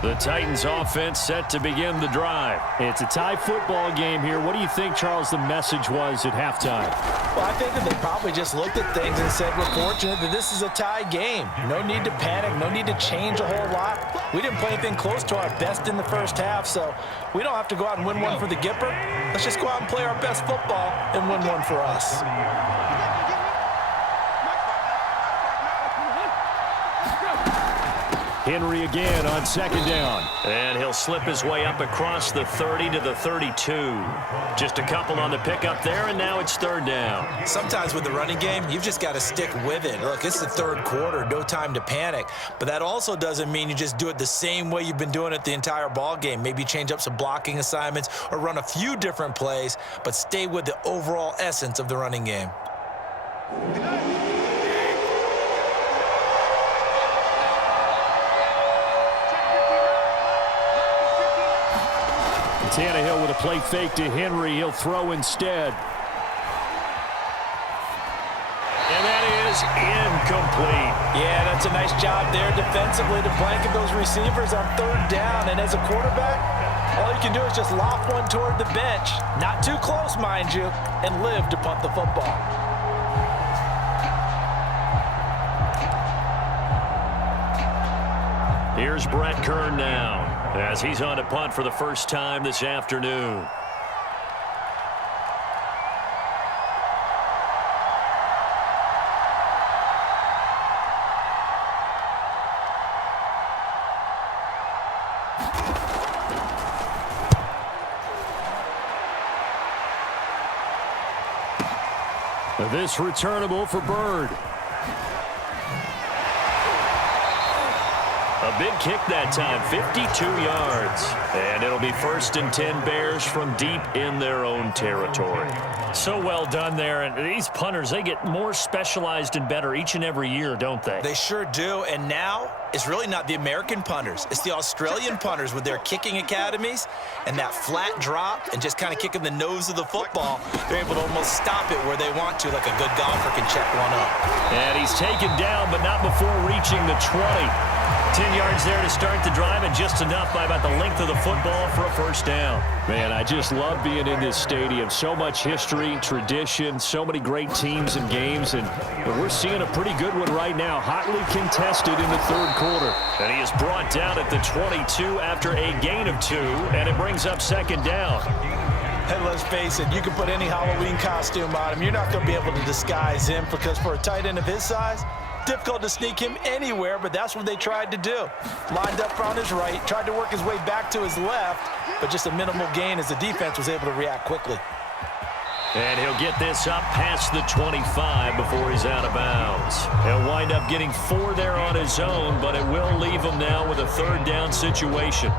The Titans offense set to begin the drive. It's a tie football game here. What do you think, Charles, the message was at halftime? Well, I think that they probably just looked at things and said, we're fortunate that this is a tie game. No need to panic, no need to change a whole lot. We didn't play anything close to our best in the first half, so we don't have to go out and win one for the Gipper. Let's just go out and play our best football and win one for us. Henry again on second down. And he'll slip his way up across the 30 to the 32. Just a couple on the pickup there, and now it's third down. Sometimes with the running game, you've just got to stick with it. Look, it's the third quarter, no time to panic. But that also doesn't mean you just do it the same way you've been doing it the entire ball game. Maybe change up some blocking assignments or run a few different plays, but stay with the overall essence of the running game. Tannehill with a play fake to Henry. He'll throw instead. And that is incomplete. Yeah, that's a nice job there defensively to blanket those receivers on third down. And as a quarterback, all you can do is just loft one toward the bench. Not too close, mind you, and live to punt the football. Here's Brett Kern now, as he's on to punt for the first time this afternoon. This returnable for Bird. A big kick that time, 52 yards. And it'll be 1st and 10 Bears from deep in their own territory. So well done there. And these punters, they get more specialized and better each and every year, don't they? They sure do. And now it's really not the American punters. It's the Australian punters with their kicking academies and that flat drop and just kind of kicking the nose of the football. They're able to almost stop it where they want to, like a good golfer can check one up. And he's taken down, but not before reaching the 20. 10 yards there to start the drive, and just enough by about the length of the football for a first down. Man, I just love being in this stadium. So much history, tradition, so many great teams and games, and we're seeing a pretty good one right now, hotly contested in the third quarter. And he is brought down at the 22 after a gain of 2, and it brings up second down. And let's face it, you can put any Halloween costume on him. You're not going to be able to disguise him, because for a tight end of his size, difficult to sneak him anywhere, but that's what they tried to do. Lined up on his right, tried to work his way back to his left, but just a minimal gain as the defense was able to react quickly. And he'll get this up past the 25 before he's out of bounds. He'll wind up getting 4 there on his own, but it will leave him now with a third down situation.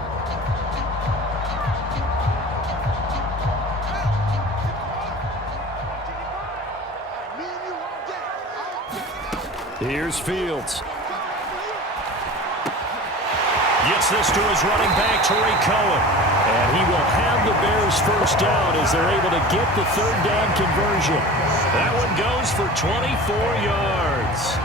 Here's Fields. Gets this to his running back, Tariq Cohen. And he will have the Bears first down as they're able to get the third down conversion. That one goes for 24 yards.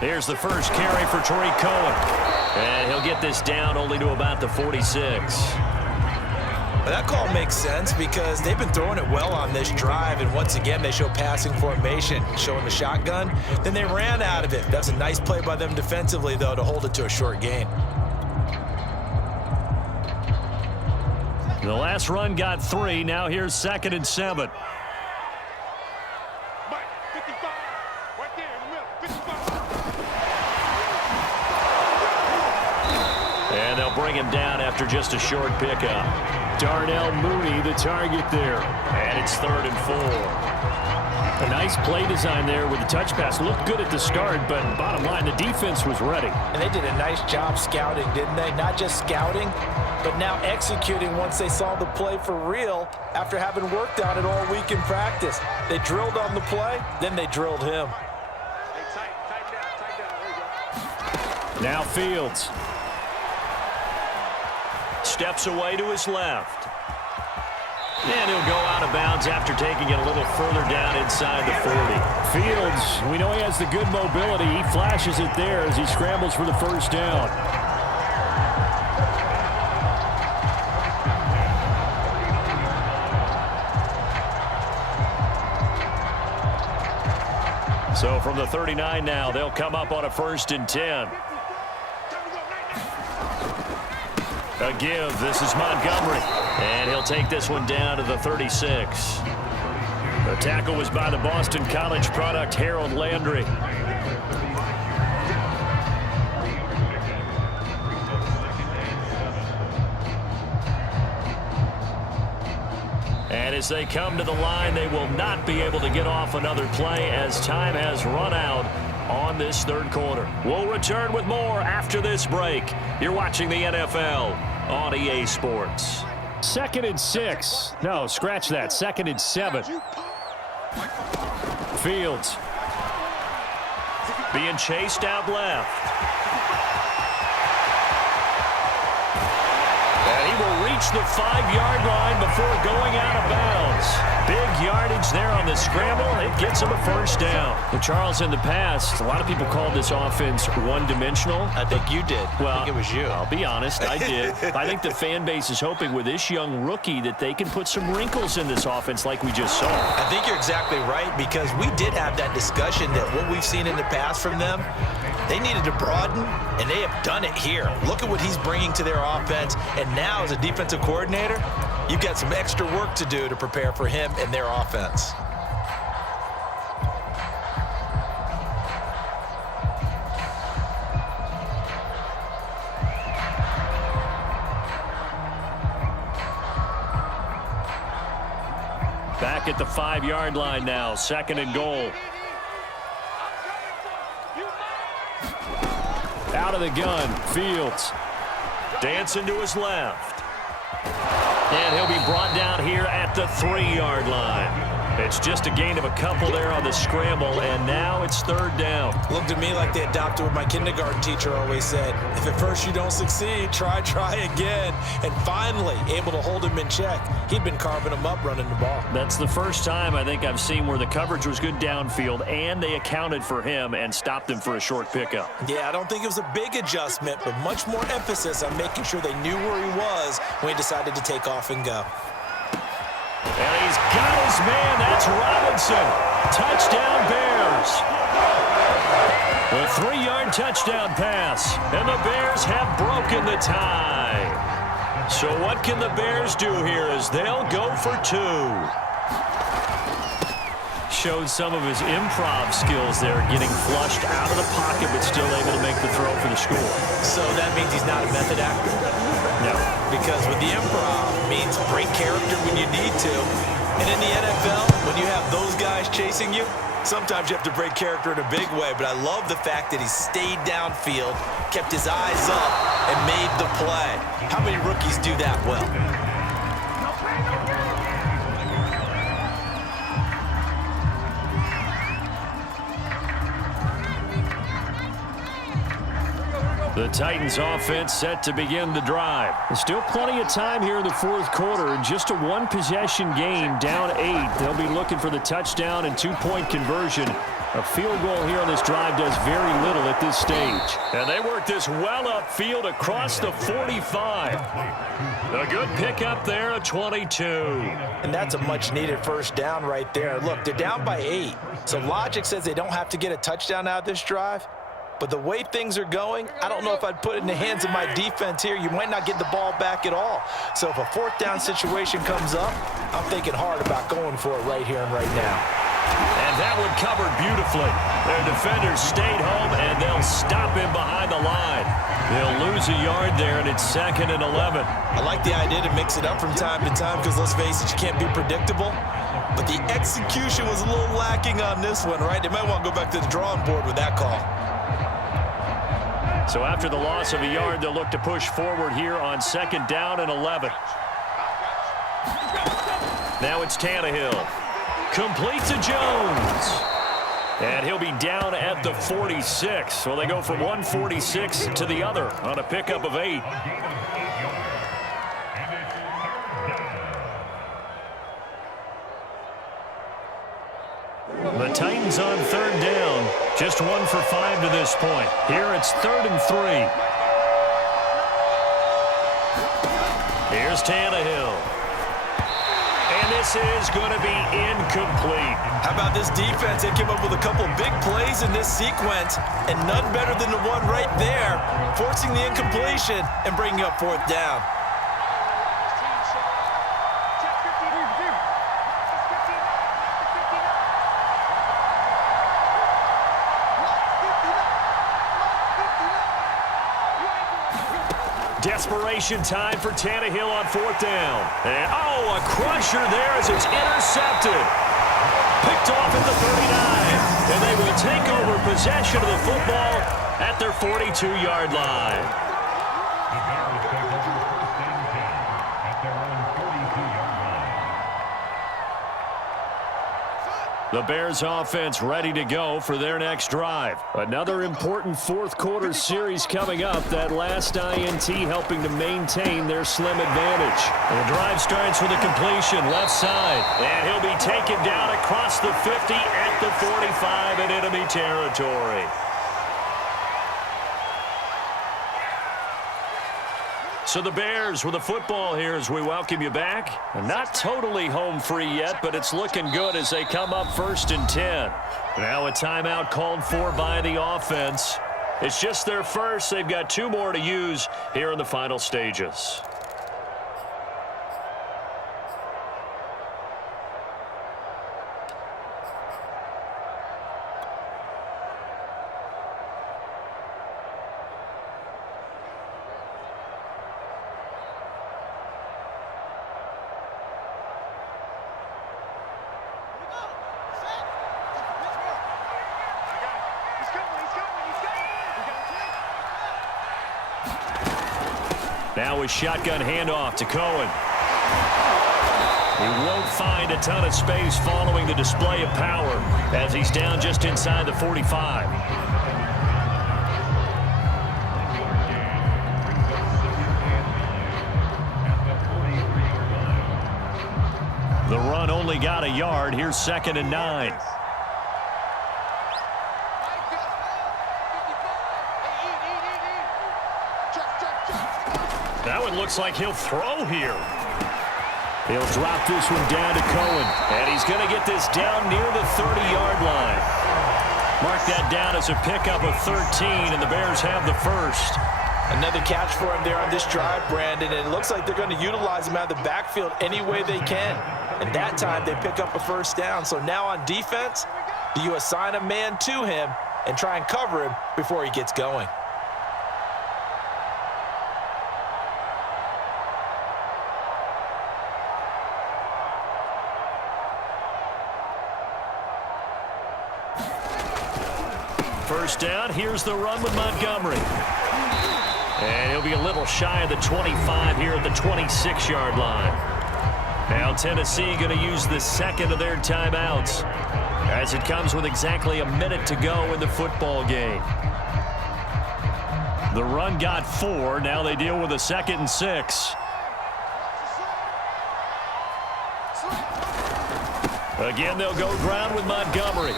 Here's the first carry for Tariq Cohen. And he'll get this down only to about the 46. That call makes sense because they've been throwing it well on this drive, and once again they show passing formation, showing the shotgun. Then they ran out of it. That's a nice play by them defensively, though, to hold it to a short gain. The last run got 3. Now here's 2nd and 7. And they'll bring him down after just a short pickup. Darnell Mooney, the target there. And it's 3rd and 4. A nice play design there with the touch pass. Looked good at the start, but bottom line, the defense was ready. And they did a nice job scouting, didn't they? Not just scouting, but now executing once they saw the play for real after having worked on it all week in practice. They drilled on the play, then they drilled him. Now Fields. Steps away to his left. And he'll go out out of bounds after taking it a little further down inside the 40. Fields, we know he has the good mobility. He flashes it there as he scrambles for the first down. So from the 39 now, they'll come up on a 1st and 10. A give. This is Montgomery. And he'll take this one down to the 36. The tackle was by the Boston College product, Harold Landry. And as they come to the line, they will not be able to get off another play as time has run out on this 3rd quarter. We'll return with more after this break. You're watching the NFL on EA Sports. 2nd and 6. No, scratch that. 2nd and 7. Fields. Being chased out left. And he will reach the 5-yard line before going out of bounds. Big yardage there on the scramble. It gets him a 1st down. Well, Charles, in the past, a lot of people called this offense one-dimensional. I think you did. Well, I think it was you. I'll be honest, I did. I think the fan base is hoping with this young rookie that they can put some wrinkles in this offense like we just saw. I think you're exactly right, because we did have that discussion that what we've seen in the past from them, they needed to broaden, and they have done it here. Look at what he's bringing to their offense, and now as a defensive coordinator, you've got some extra work to do to prepare for him and their offense. Back at the 5-yard line now, 2nd and goal. Out of the gun, Fields. Dancing to his left. And he'll be brought down here at the 3-yard line. It's just a gain of a couple there on the scramble, and now it's 3rd down. Looked to me like they adopted what my kindergarten teacher always said. If at first you don't succeed, try again. And finally, able to hold him in check. He'd been carving him up running the ball. That's the first time I think I've seen where the coverage was good downfield, and they accounted for him and stopped him for a short pickup. Yeah, I don't think it was a big adjustment, but much more emphasis on making sure they knew where he was when he decided to take off and go. And he's got his man. That's Robinson. Touchdown, Bears. A 3-yard touchdown pass. And the Bears have broken the tie. So what can the Bears do here as they'll go for 2? Showed some of his improv skills there, getting flushed out of the pocket but still able to make the throw for the score. So that means he's not a method actor? No. Because with the improv means break character when you need to. And in the NFL, when you have those guys chasing you, sometimes you have to break character in a big way. But I love the fact that he stayed downfield, kept his eyes up, and made the play. How many rookies do that well? The Titans offense set to begin the drive. There's still plenty of time here in the 4th quarter. Just a 1-possession game, down 8. They'll be looking for the touchdown and 2-point conversion. A field goal here on this drive does very little at this stage. And they work this well upfield across the 45. A good pickup there, a 22. And that's a much-needed 1st down right there. Look, they're down by 8. So logic says they don't have to get a touchdown out of this drive. But the way things are going, I don't know if I'd put it in the hands of my defense here. You might not get the ball back at all. So if a 4th down situation comes up, I'm thinking hard about going for it right here and right now. And that one covered beautifully. Their defenders stayed home, and they'll stop him behind the line. They'll lose a yard there, and it's 2nd and 11. I like the idea to mix it up from time to time because, let's face it, you can't be predictable. But the execution was a little lacking on this one, right? They might want to go back to the drawing board with that call. So after the loss of a yard, they'll look to push forward here on 2nd down and 11. Now it's Tannehill. Complete to Jones. And he'll be down at the 46. So they go from 146 to the other on a pickup of 8. The Titans on third down. Just 1 for 5 to this point. Here it's 3rd and 3. Here's Tannehill. And this is going to be incomplete. How about this defense? They came up with a couple big plays in this sequence, and none better than the one right there, forcing the incompletion and bringing up 4th down. Desperation time for Tannehill on 4th down. And, oh, a crusher there as it's intercepted. Picked off at the 39. And they will take over possession of the football at their 42-yard line. The Bears offense ready to go for their next drive. Another important fourth quarter series coming up. That last INT helping to maintain their slim advantage. The drive starts with a completion left side. And he'll be taken down across the 50 at the 45 in enemy territory. So the Bears with the football here as we welcome you back. And not totally home free yet, but it's looking good as they come up 1st and 10. Now a timeout called for by the offense. It's just their first. They've got 2 more to use here in the final stages. Now a shotgun handoff to Cohen. He won't find a ton of space following the display of power as he's down just inside the 45. The run only got a yard. Here's 2nd and 9. That one looks like he'll throw here. He'll drop this one down to Cohen. And he's going to get this down near the 30-yard line. Mark that down as a pickup of 13, and the Bears have the first. Another catch for him there on this drive, Brandon. And it looks like they're going to utilize him out of the backfield any way they can. And that time they pick up a 1st down. So now on defense, do you assign a man to him and try and cover him before he gets going? First down, here's the run with Montgomery. And he'll be a little shy of the 25 here at the 26-yard line. Now Tennessee going to use the 2nd of their timeouts as it comes with exactly a minute to go in the football game. The run got 4. Now they deal with a 2nd and 6. Again, they'll go ground with Montgomery.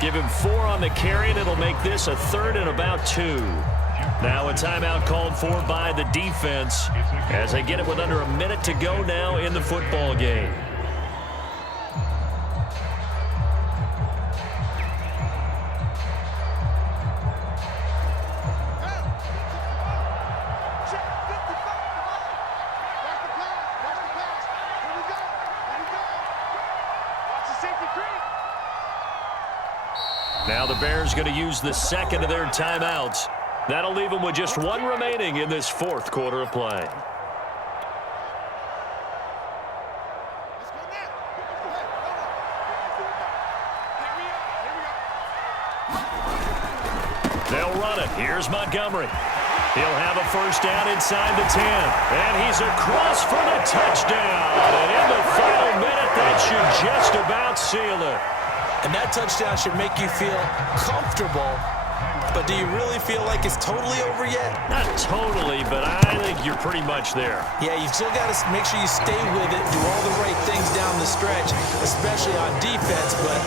Give him 4 on the carry, and it'll make this a 3rd and about 2. Now a timeout called for by the defense as they get it with under a minute to go now in the football game. Now the Bears going to use the 2nd of their timeouts. That'll leave them with just 1 remaining in this 4th quarter of play. They'll run it. Here's Montgomery. He'll have a 1st down inside the 10. And he's across for the touchdown. And in the final minute, that should just about seal it. And that touchdown should make you feel comfortable. But do you really feel like it's totally over yet? Not totally, but I think you're pretty much there. Yeah, you've still got to make sure you stay with it, do all the right things down the stretch. especially on defense, but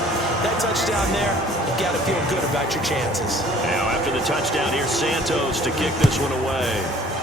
that touchdown there, you got to feel good about your chances. Now, after the touchdown, here's Santos to kick this one away.